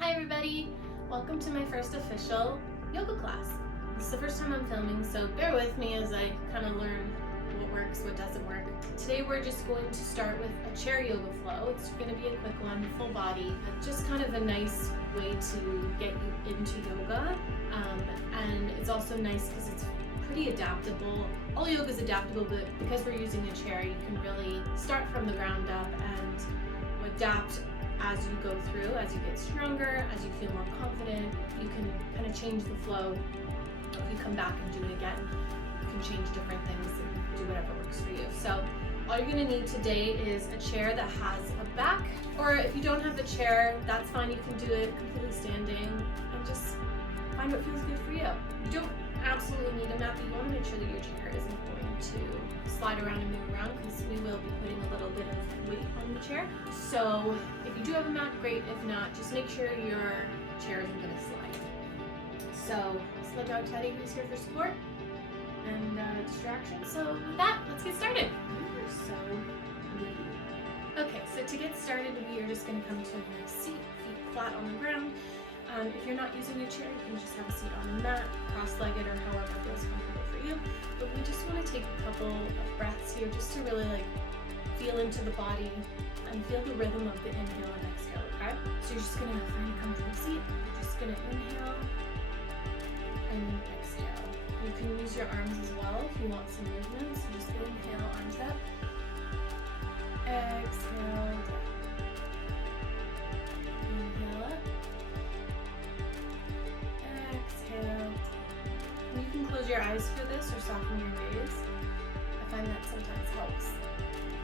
Hi everybody! Welcome to my first official yoga class. This is the first time I'm filming, so bear with me as I kind of learn what works, what doesn't work. Today we're just going to start with a chair yoga flow. It's going to be a quick one, full body, just kind of a nice way to get you into yoga. And it's also nice because it's pretty adaptable. All yoga is adaptable, but because we're using a chair, you can really start from the ground up and adapt as you go through, as you get stronger, as you feel more confident. You can kind of change the flow. If you come back and do it again, you can change different things and do whatever works for you. So all you're going to need today is a chair that has a back, or if you don't have a chair, that's fine. You can do it completely standing and just find what feels good for you. You don't absolutely need a mat, but you want to make sure that your chair isn't going to slide around and move around, because we will be putting a little bit of weight on the chair. So if you do have a mat, great. If not, just make sure your chair isn't going to slide. So slow dog Teddy, who's here for support and distraction. So with that, let's get started. You're so needy. Okay, so to get started, we are just going to come to a nice seat, feet flat on the ground. If you're not using a chair, you can just have a seat on the mat, cross-legged, or however feels comfortable for you. But we just want to take a couple of breaths here just to really feel into the body and feel the rhythm of the inhale and exhale, okay? So you're just going to find a comfortable seat. You're just going to inhale and exhale. You can use your arms as well if you want some movement. So just inhale, arms up. Exhale, down. Inhale up. Exhale. You can close your eyes for this or soften your gaze. I find that sometimes helps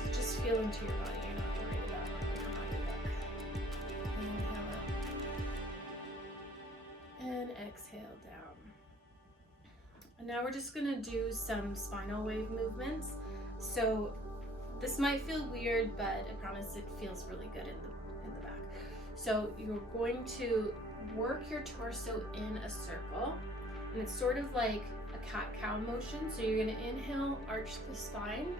to just feel into your body. You're not worried about how you look. Inhale up. And exhale down. And now we're just going to do some spinal wave movements. So this might feel weird, but I promise it feels really good in the back. So you're going to work your torso in a circle, and it's sort of like a cat-cow motion. So you're going to inhale, arch the spine,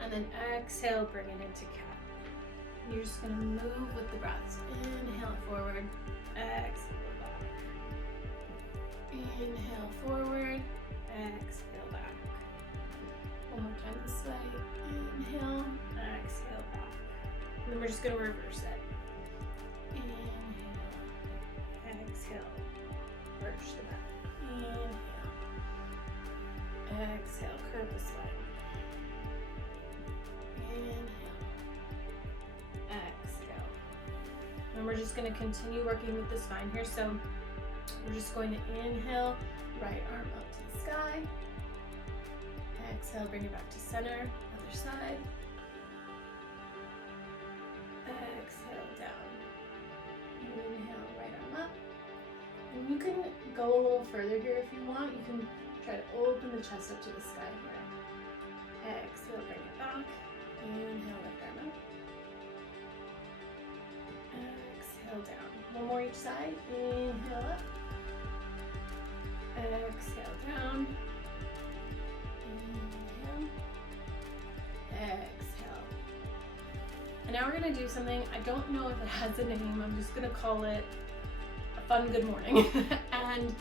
and then exhale, bring it into cat. And you're just going to move with the breaths. Inhale forward, exhale back. Inhale forward, exhale back. One more time this way. Inhale, exhale back. And then we're just going to reverse it. Inhale, exhale, arch the back. Inhale, exhale, curve the spine. Inhale, exhale. And we're just going to continue working with the spine here. So we're just going to inhale, right arm up to the sky. Exhale, bring it back to center, other side. Exhale, down. Inhale, right arm up. And you can go a little further here if you want. You can try to open the chest up to the sky here. Exhale, bring it back. Inhale, left arm up. Exhale, down. One more each side. Inhale up. Exhale, down. Inhale. Exhale. And now we're going to do something, I don't know if it has a name, I'm just going to call it a fun good morning. And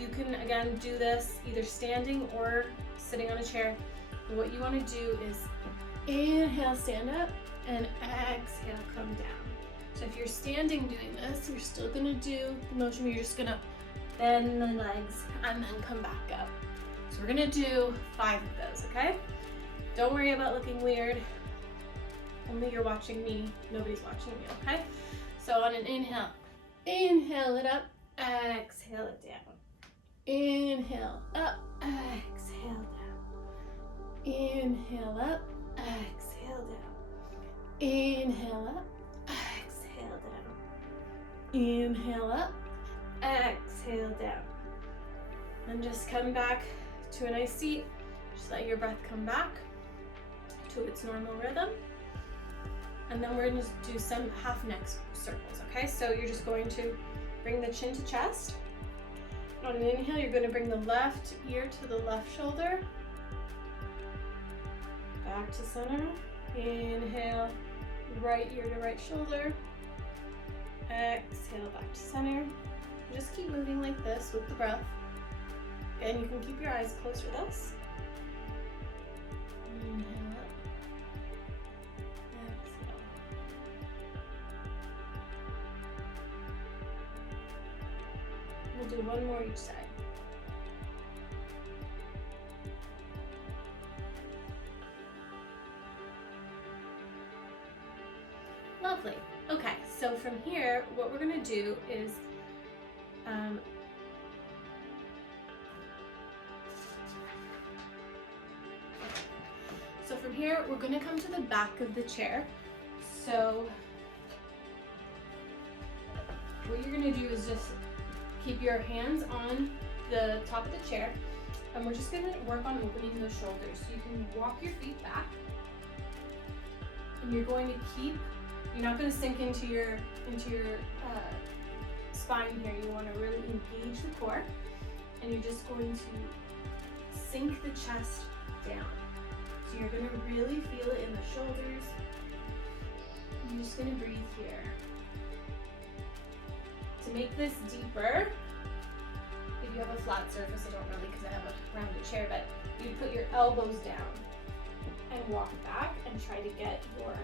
you can, again, do this either standing or sitting on a chair. But what you want to do is inhale, stand up, and exhale, come down. So if you're standing doing this, you're still going to do the motion where you're just going to bend the legs and then come back up. So we're going to do 5 of those, okay? Don't worry about looking weird. Only you're watching me, nobody's watching you, okay? So on an inhale, inhale it up, exhale it down. Inhale up, exhale down. Inhale up, exhale down. Inhale up, exhale down. Inhale up, exhale down. And just come back to a nice seat. Just let your breath come back to its normal rhythm. And then we're going to do some half neck circles, okay? So you're just going to bring the chin to chest. On an inhale, you're going to bring the left ear to the left shoulder. Back to center. Inhale, right ear to right shoulder. Exhale back to center. Just keep moving like this with the breath. And you can keep your eyes closed with us. Inhale up. Exhale. We'll do one more each side. Lovely. Okay, so from here, what we're gonna do is so from here, we're gonna come to the back of the chair. So what you're gonna do is just keep your hands on the top of the chair, and we're just gonna work on opening the shoulders. So you can walk your feet back, and you're going to keep, you're not gonna sink into your spine here. You wanna really engage the core, and you're just going to sink the chest down. So you're gonna really feel it in the shoulders. You're just gonna breathe here. To make this deeper, if you have a flat surface, I don't really because I have a rounded chair, but you put your elbows down and walk back and try to get your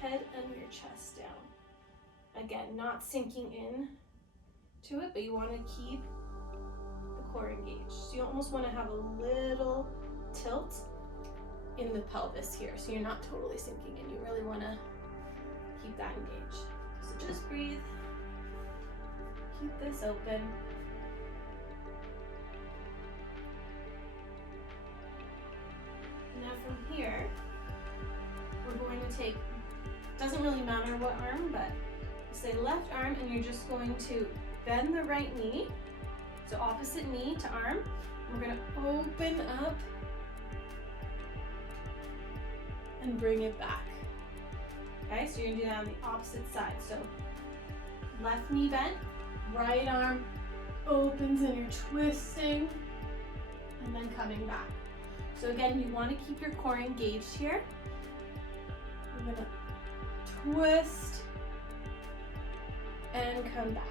head and your chest down. Again, not sinking in to it, but you want to keep the core engaged. So you almost want to have a little tilt in the pelvis here, so you're not totally sinking in. You really want to keep that engaged. So just breathe. Keep this open. Now from here, we're going to take, doesn't really matter what arm, but say left arm, and you're just going to bend the right knee, so opposite knee to arm. We're going to open up and bring it back. Okay, so you're going to do that on the opposite side. So left knee bent, right arm opens and you're twisting and then coming back. So again, you want to keep your core engaged here. You're going to twist and come back.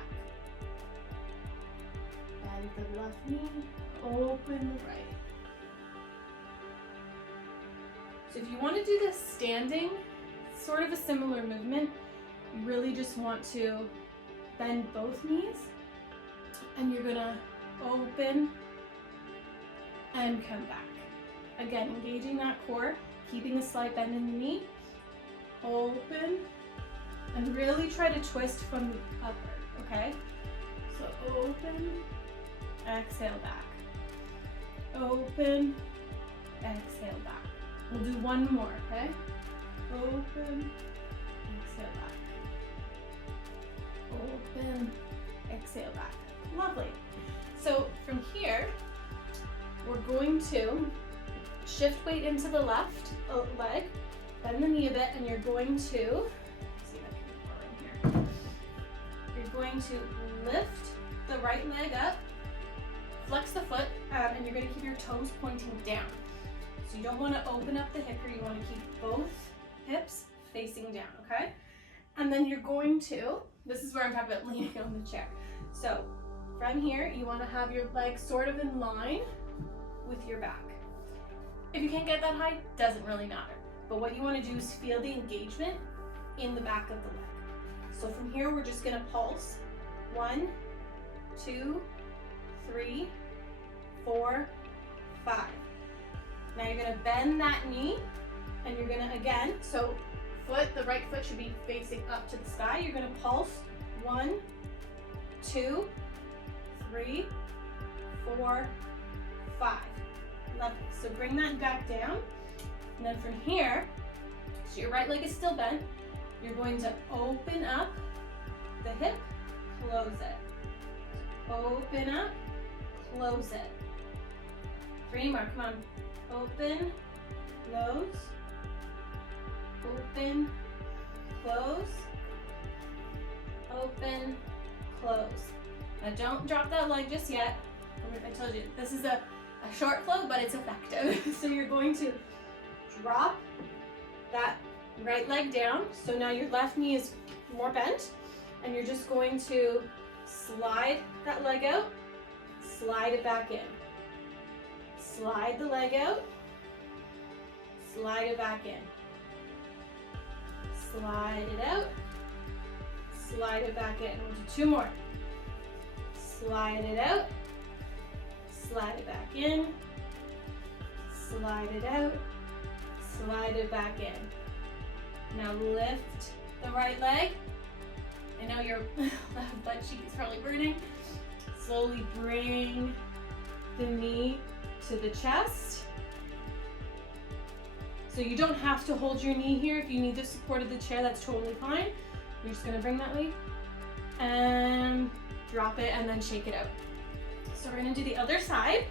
Bend the left knee, open the right. So if you want to do this standing, sort of a similar movement, you really just want to bend both knees, and you're gonna open and come back. Again, engaging that core, keeping a slight bend in the knee, open, and really try to twist from the upward, okay? So open, exhale back. Open, exhale back. We'll do one more, okay? Open, exhale back. Open, exhale back. Lovely. So from here, we're going to shift weight into the left leg, bend the knee a bit, and you're going to, see if I can go in here. You're going to lift the right leg up, flex the foot, and you're going to keep your toes pointing down. So you don't want to open up the hip, or you want to keep both hips facing down, okay? And then you're going to, this is where I'm talking about leaning on the chair. So from here, you want to have your legs sort of in line with your back. If you can't get that high, doesn't really matter. But what you want to do is feel the engagement in the back of the leg. So from here, we're just going to pulse. 1, 2, 3, 4, 5. Now you're going to bend that knee, and you're going to, again, so the right foot should be facing up to the sky. You're going to pulse. 1, 2, 3, 4, 5. Lovely. So bring that back down. And then from here, so your right leg is still bent, you're going to open up the hip, close it. Open up, close it. 3 more, come on. Open, close, open, close, open, close. Now don't drop that leg just yet. I told you, this is a short flow, but it's effective. So you're going to drop that right leg down. So now your left knee is more bent. and you're just going to slide that leg out, slide it back in. Slide the leg out, slide it back in. Slide it out, slide it back in. We'll do 2 more. Slide it out, slide it back in, slide it out, slide it back in. Now lift the right leg. I know your butt cheek is probably burning. Slowly bring the knee to the chest. So you don't have to hold your knee here. If you need the support of the chair, that's totally fine. You're just gonna bring that weight and drop it and then shake it out. So we're gonna do the other side.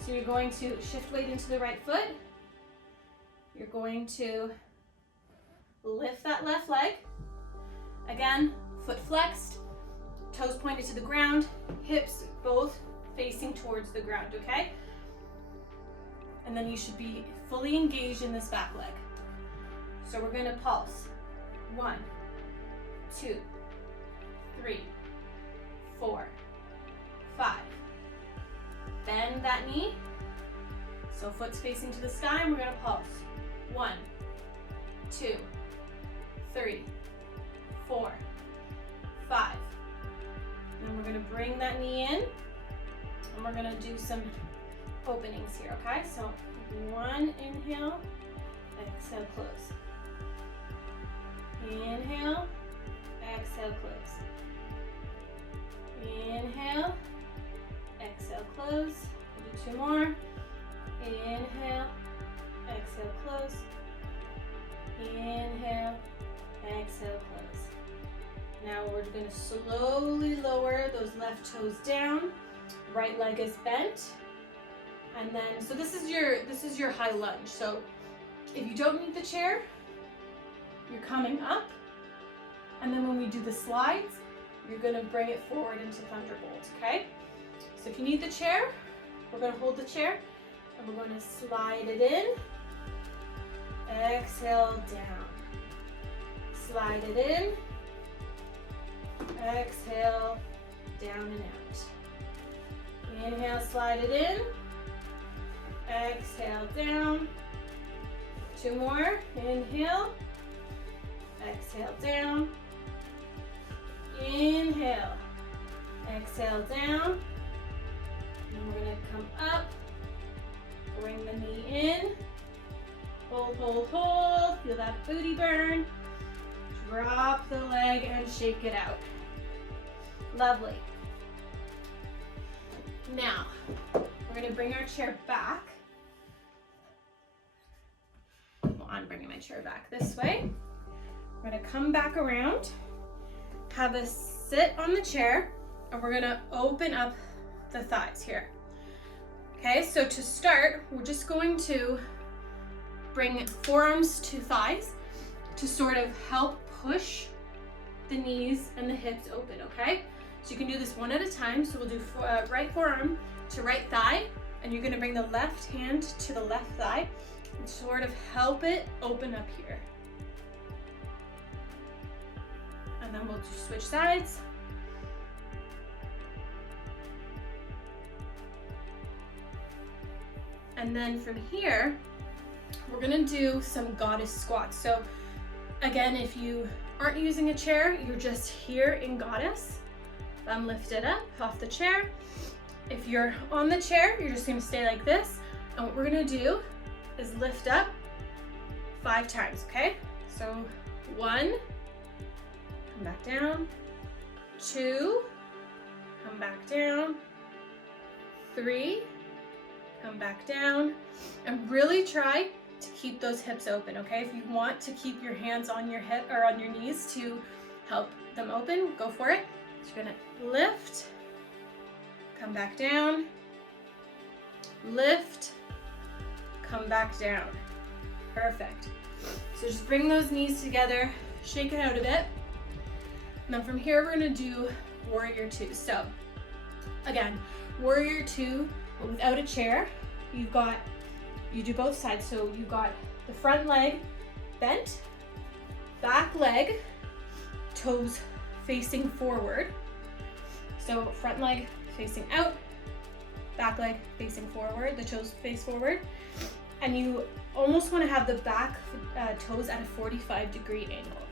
So you're going to shift weight into the right foot. You're going to lift that left leg. Again, foot flexed, toes pointed to the ground, hips both facing towards the ground, okay? And then you should be fully engaged in this back leg. So we're gonna pulse. 1, 2, 3, 4, 5. Bend that knee. So foot's facing to the sky, and we're gonna pulse. 1, 2, 3, 4, 5. Then we're gonna bring that knee in, and we're gonna do some openings here, okay? So 1 inhale, exhale, close. Inhale, exhale, close. Inhale, exhale, close. We'll do 2 more. Inhale, exhale, close. Inhale, exhale, close. Now we're going to slowly lower those left toes down. Right leg is bent. And then, so this is your high lunge. So if you don't need the chair, you're coming up. And then when we do the slides, you're going to bring it forward into thunderbolt, okay? So if you need the chair, we're going to hold the chair and we're going to slide it in. Exhale, down. Slide it in. Exhale, down and out. Inhale, slide it in. Exhale, down. 2 more. Inhale. Exhale, down. Inhale. Exhale, down. And we're going to come up. Bring the knee in. Hold, hold, hold. Feel that booty burn. Drop the leg and shake it out. Lovely. Now, we're going to bring our chair back. Well, I'm bringing my chair back this way. We're going to come back around, have us sit on the chair, and we're going to open up the thighs here. Okay, so to start, we're just going to bring forearms to thighs to sort of help push the knees and the hips open, okay? So you can do this one at a time. So we'll do right forearm to right thigh, and you're gonna bring the left hand to the left thigh and sort of help it open up here. And then we'll just switch sides. And then from here, we're gonna do some goddess squats. So again, if you aren't using a chair, you're just here in goddess. Thumb lifted up off the chair. If you're on the chair, you're just gonna stay like this. And what we're gonna do is lift up 5 times, okay? So 1, come back down. 2, come back down. 3, come back down. And really try to keep those hips open, okay? If you want to keep your hands on your hip or on your knees to help them open, go for it. So you're gonna lift, come back down, lift, come back down. Perfect. So just bring those knees together, shake it out a bit. And then from here, we're gonna do warrior 2. So again, warrior 2, but without a chair. You do both sides. So you got the front leg bent, back leg toes facing forward. So front leg facing out, back leg facing forward, the toes face forward. And you almost want to have the back toes at a 45-degree angle.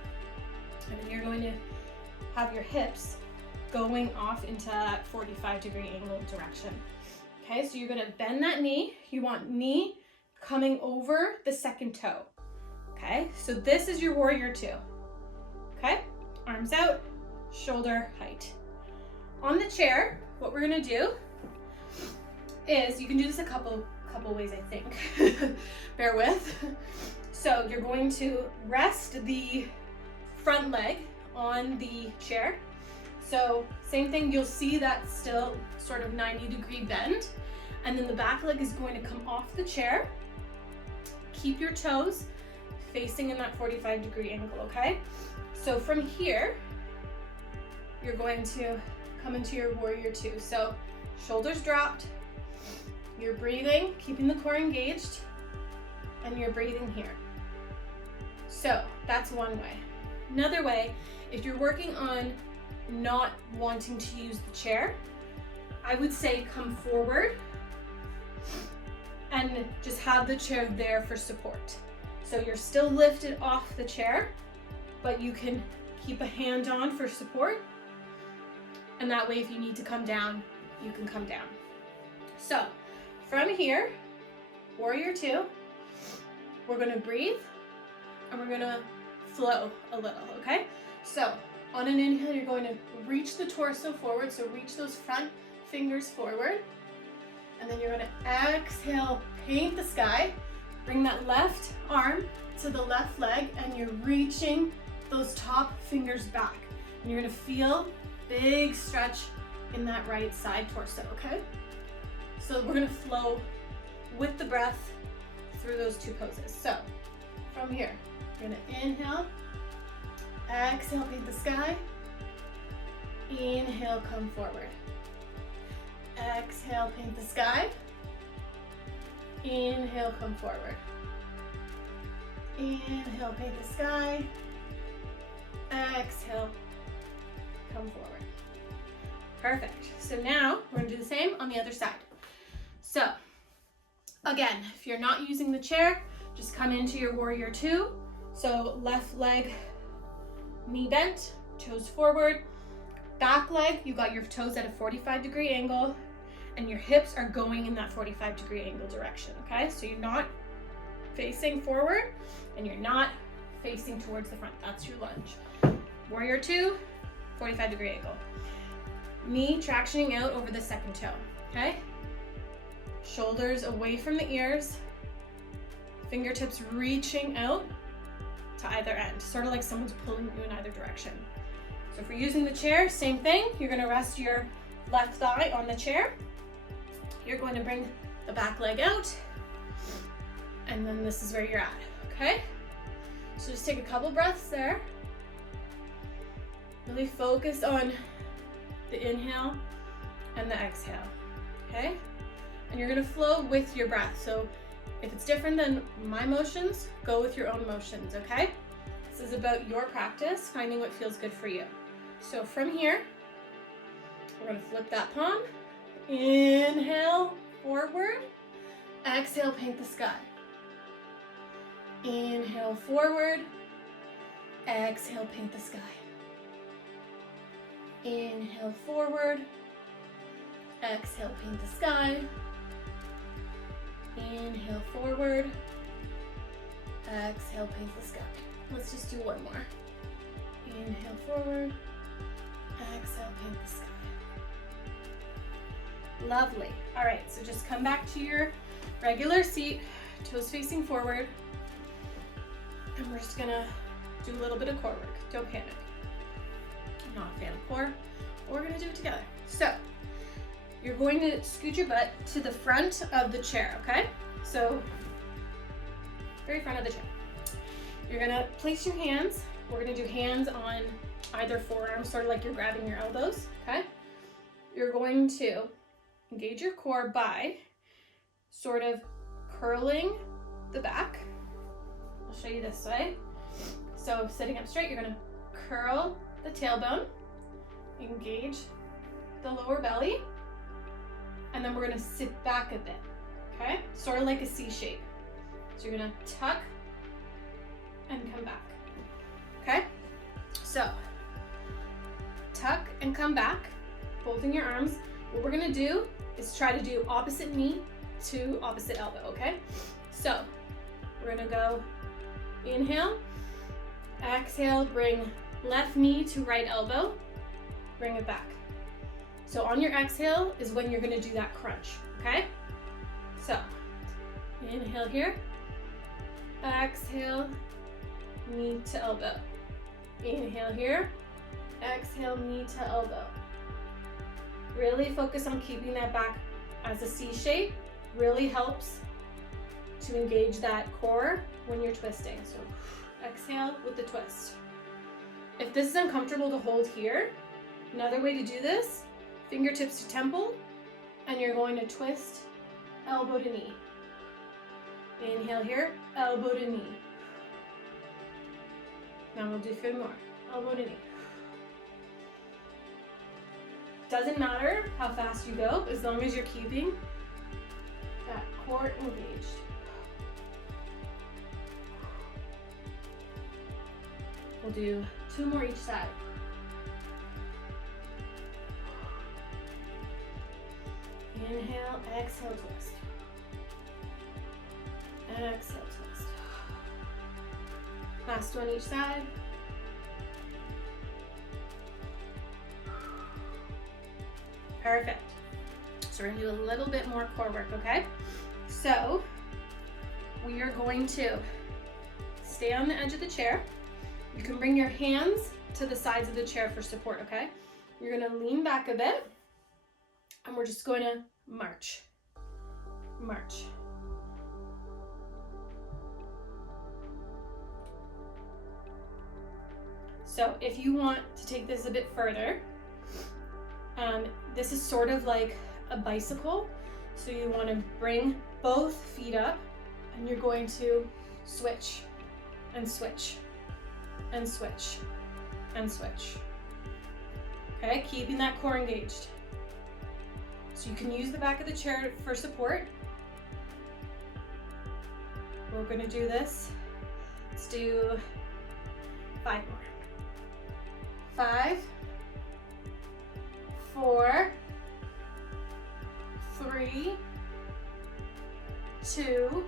And then you're going to have your hips going off into that 45-degree angle direction. Okay, so you're going to bend that knee. You want knee coming over the second toe. Okay, so this is your warrior two. Okay, arms out, shoulder height. On the chair, what we're going to do is, you can do this a couple ways, I think. Bear with. So you're going to rest the front leg on the chair. So same thing, you'll see that still sort of 90-degree bend. And then the back leg is going to come off the chair. Keep your toes facing in that 45-degree angle, okay? So from here, you're going to come into your warrior two. So shoulders dropped, you're breathing, keeping the core engaged, and you're breathing here. So that's one way. Another way, if you're working on not wanting to use the chair, I would say come forward and just have the chair there for support. So you're still lifted off the chair, but you can keep a hand on for support. And that way, if you need to come down, you can come down. So from here, warrior two, we're gonna breathe and we're gonna flow a little, okay? So on an inhale, you're going to reach the torso forward, so reach those front fingers forward. And then you're gonna exhale, paint the sky, bring that left arm to the left leg, and you're reaching those top fingers back. And you're gonna feel big stretch in that right side torso, okay? So we're gonna flow with the breath through those two poses. So from here, you're gonna inhale, exhale, paint the sky, inhale, come forward. Exhale, paint the sky, inhale, come forward. Inhale, paint the sky, exhale, come forward. Perfect. So now we're gonna do the same on the other side. So again, if you're not using the chair, just come into your warrior two. So left leg, knee bent, toes forward. Back leg, you got your toes at a 45-degree angle, and your hips are going in that 45-degree angle direction, okay? So you're not facing forward, and you're not facing towards the front. That's your lunge. Warrior two, 45-degree angle. Knee tractioning out over the second toe, okay? Shoulders away from the ears, fingertips reaching out to either end, sort of like someone's pulling you in either direction. So if we're using the chair, same thing. You're gonna rest your left thigh on the chair. You're going to bring the back leg out, and then this is where you're at, okay? So just take a couple breaths there. Really focus on the inhale and the exhale, okay? And you're gonna flow with your breath. So if it's different than my motions, go with your own motions, okay? This is about your practice, finding what feels good for you. So from here, we're gonna flip that palm. Inhale, forward. Exhale, paint the sky. Inhale, forward. Exhale, paint the sky. Inhale, forward. Exhale, paint the sky. Inhale, forward. Exhale, paint the sky. Let's just do one more. Inhale, forward. Exhale, paint the sky. Lovely. All right, so just come back to your regular seat, toes facing forward. And we're just gonna do a little bit of core work. Don't panic. I'm not a fan of core, but we're gonna do it together. So you're going to scoot your butt to the front of the chair, okay? So very front of the chair. You're gonna place your hands. We're gonna do hands on either forearm, sort of like you're grabbing your elbows, okay? You're going to engage your core by sort of curling the back. I'll show you this way. So sitting up straight, you're gonna curl the tailbone, engage the lower belly, and then we're gonna sit back a bit, okay? Sort of like a C shape. So you're gonna tuck and come back, okay? So, tuck and come back, holding your arms. What we're gonna do is try to do opposite knee to opposite elbow, okay? So, we're gonna go inhale, exhale, bring left knee to right elbow, bring it back. So on your exhale is when you're gonna do that crunch, okay? So, inhale here, exhale, knee to elbow. Inhale here, exhale, knee to elbow. Really focus on keeping that back as a C shape. Really helps to engage that core when you're twisting. So exhale with the twist. If this is uncomfortable to hold here, another way to do this, fingertips to temple, and you're going to twist elbow to knee. Inhale here, elbow to knee. Now we'll do 3 more, elbow to knee. Doesn't matter how fast you go, as long as you're keeping that core engaged. We'll do 2 more each side. Inhale, exhale, twist. Exhale, twist. Last one each side. Perfect. So we're gonna do a little bit more core work, okay? So we are going to stay on the edge of the chair. You can bring your hands to the sides of the chair for support, okay? You're gonna lean back a bit, and we're just going to march. March. So if you want to take this a bit further, this is sort of like a bicycle. So you want to bring both feet up, and you're going to switch and switch and switch and switch. Okay, keeping that core engaged. So you can use the back of the chair for support. We're going to do this. Let's do 5 more. 5, 4, 3, 2,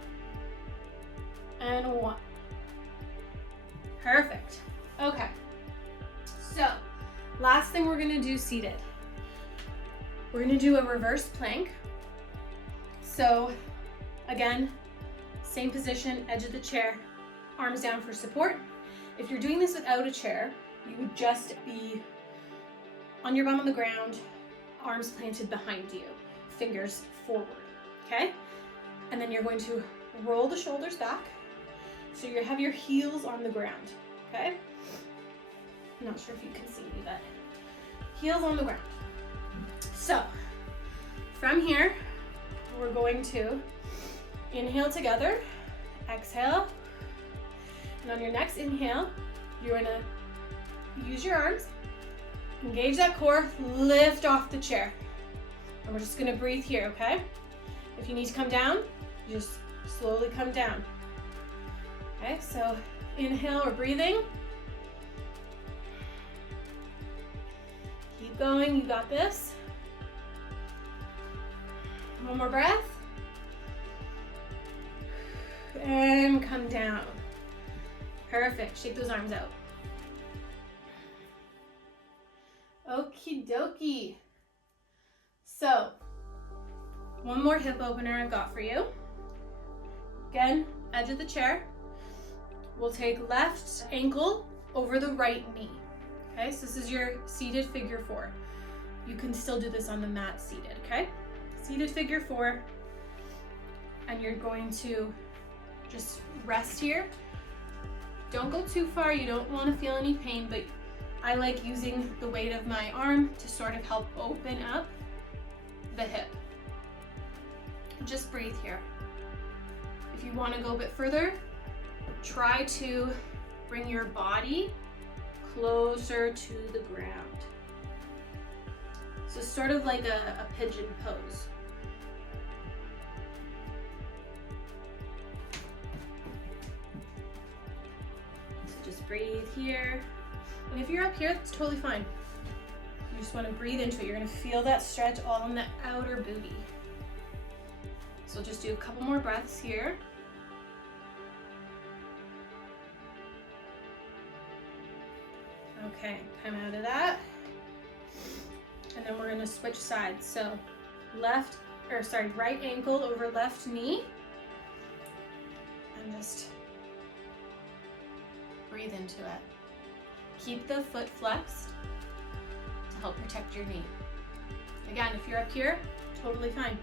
and 1. Perfect. Okay. So, last thing we're gonna do seated. We're gonna do a reverse plank. So, again, same position, edge of the chair, arms down for support. If you're doing this without a chair, you would just be on your bum on the ground, arms planted behind you, fingers forward, okay? And then you're going to roll the shoulders back, so you have your heels on the ground, okay? I'm not sure if you can see me, but heels on the ground. So, from here, we're going to inhale together, exhale, and on your next inhale, you're gonna use your arms, engage that core, lift off the chair. And we're just gonna breathe here, okay? If you need to come down, you just slowly come down. Okay, so inhale, we're breathing. Keep going, you got this. One more breath. And come down. Perfect, shake those arms out. Okie dokie. So, one more hip opener I've got for you. Again, edge of the chair. We'll take left ankle over the right knee. Okay, so this is your seated figure 4. You can still do this on the mat seated, okay? Seated figure 4. And you're going to just rest here. Don't go too far, you don't want to feel any pain, but I like using the weight of my arm to sort of help open up the hip. Just breathe here. If you want to go a bit further, try to bring your body closer to the ground. So sort of like a pigeon pose. So just breathe here. And if you're up here, that's totally fine. You just want to breathe into it. You're going to feel that stretch all in the outer booty. So just do a couple more breaths here. Okay, come out of that. And then we're going to switch sides. So right ankle over left knee. And just breathe into it. Keep the foot flexed to help protect your knee. Again, if you're up here, totally fine.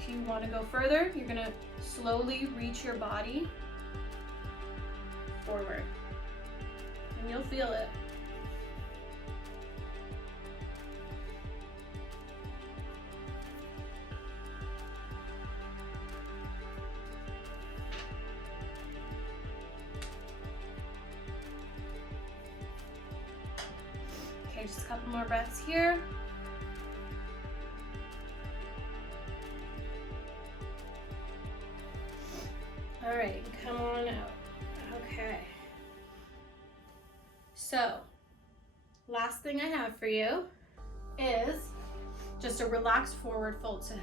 If you want to go further, you're going to slowly reach your body forward. And you'll feel it. Okay, just a couple more breaths here. All right, come on out. Okay. So, last thing I have for you is just a relaxed forward fold to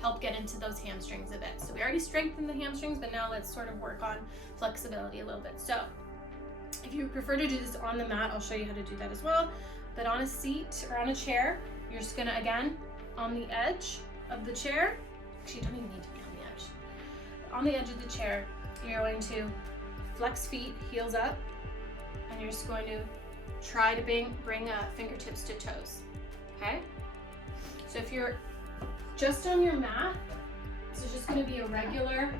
help get into those hamstrings a bit. So we already strengthened the hamstrings, but now let's sort of work on flexibility a little bit. So if you prefer to do this on the mat, I'll show you how to do that as well. But on a seat or on a chair, you're just gonna, again, on the edge of the chair, actually you don't even need to be on the edge. On the edge of the chair, you're going to flex feet, heels up, and you're just going to try to bring fingertips to toes, okay? So if you're just on your mat, this is just gonna be a regular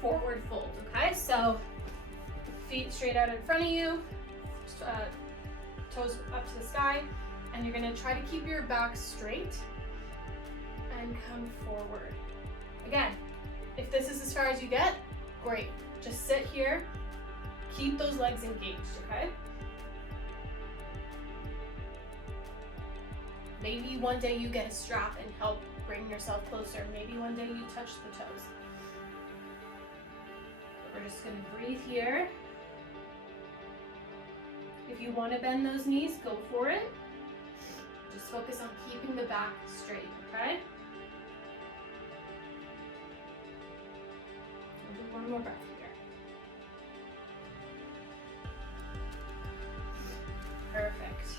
forward fold, okay? So feet straight out in front of you, toes up to the sky, and you're gonna try to keep your back straight and come forward. Again, if this is as far as you get, great. Just sit here, keep those legs engaged, okay? Maybe one day you get a strap and help bring yourself closer. Maybe one day you touch the toes. But we're just gonna breathe here. If you want to bend those knees, go for it. Just focus on keeping the back straight, okay? We'll do one more breath here. Perfect.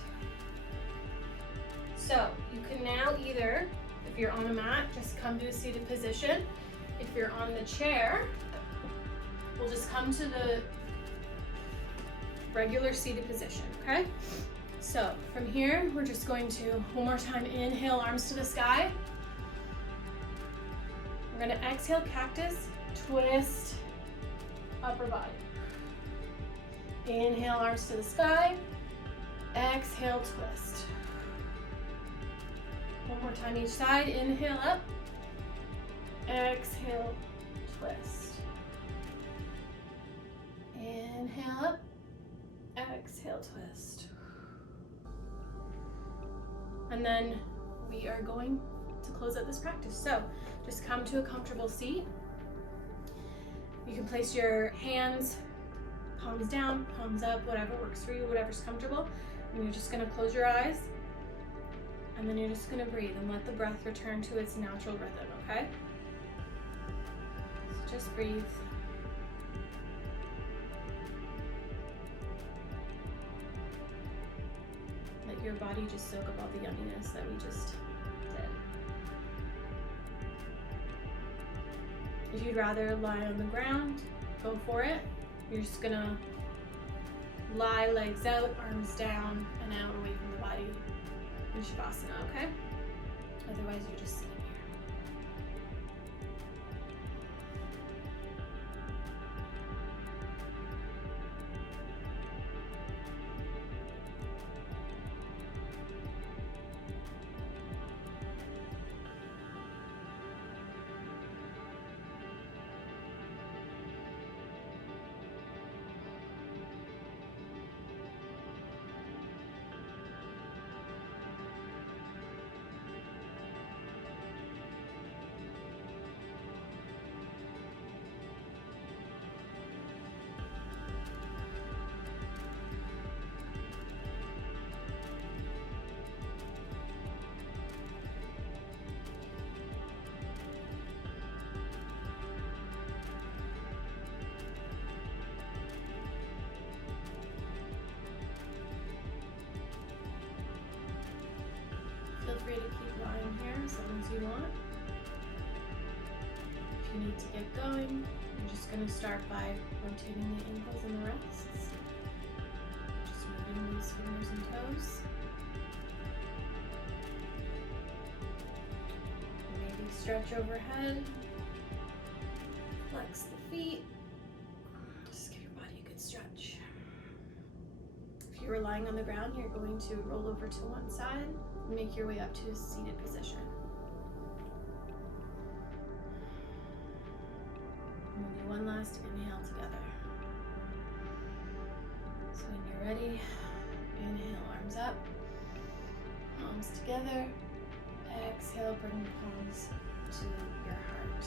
So you can now either, if you're on a mat, just come to a seated position. If you're on the chair, we'll just come to the regular seated position, okay? So from here, we're just going to, one more time, inhale, arms to the sky. We're gonna exhale, cactus, twist, upper body. Inhale, arms to the sky. Exhale, twist. One more time each side, inhale up. Exhale, twist. Inhale up. Exhale, twist. And then we are going to close out this practice. So just come to a comfortable seat. You can place your hands, palms down, palms up, whatever works for you, whatever's comfortable. And you're just gonna close your eyes. And then you're just gonna breathe and let the breath return to its natural rhythm, okay? So just breathe. Let your body just soak up all the yumminess that we just did. If you'd rather lie on the ground, go for it. You're just gonna lie, legs out, arms down and out away from the body in Shavasana, okay? Otherwise, you're just sitting here. as you want. If you need to get going, you're just going to start by rotating the ankles and the wrists. Just moving these fingers and toes. Maybe stretch overhead. Flex the feet. Just give your body a good stretch. If you're lying on the ground, you're going to roll over to one side and make your way up to a seated position. And we'll do one last inhale together. So when you're ready, inhale, arms up, palms together. Exhale, bring the palms to your heart.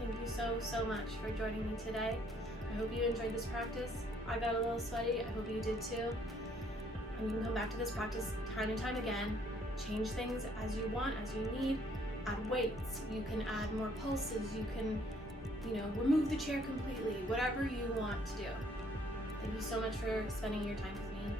Thank you so much for joining me today. I hope you enjoyed this practice. I got a little sweaty. I hope you did too. And you can come back to this practice time and time again. Change things as you want, as you need. Add weights. You can add more pulses. You can, remove the chair completely. Whatever you want to do. Thank you so much for spending your time with me.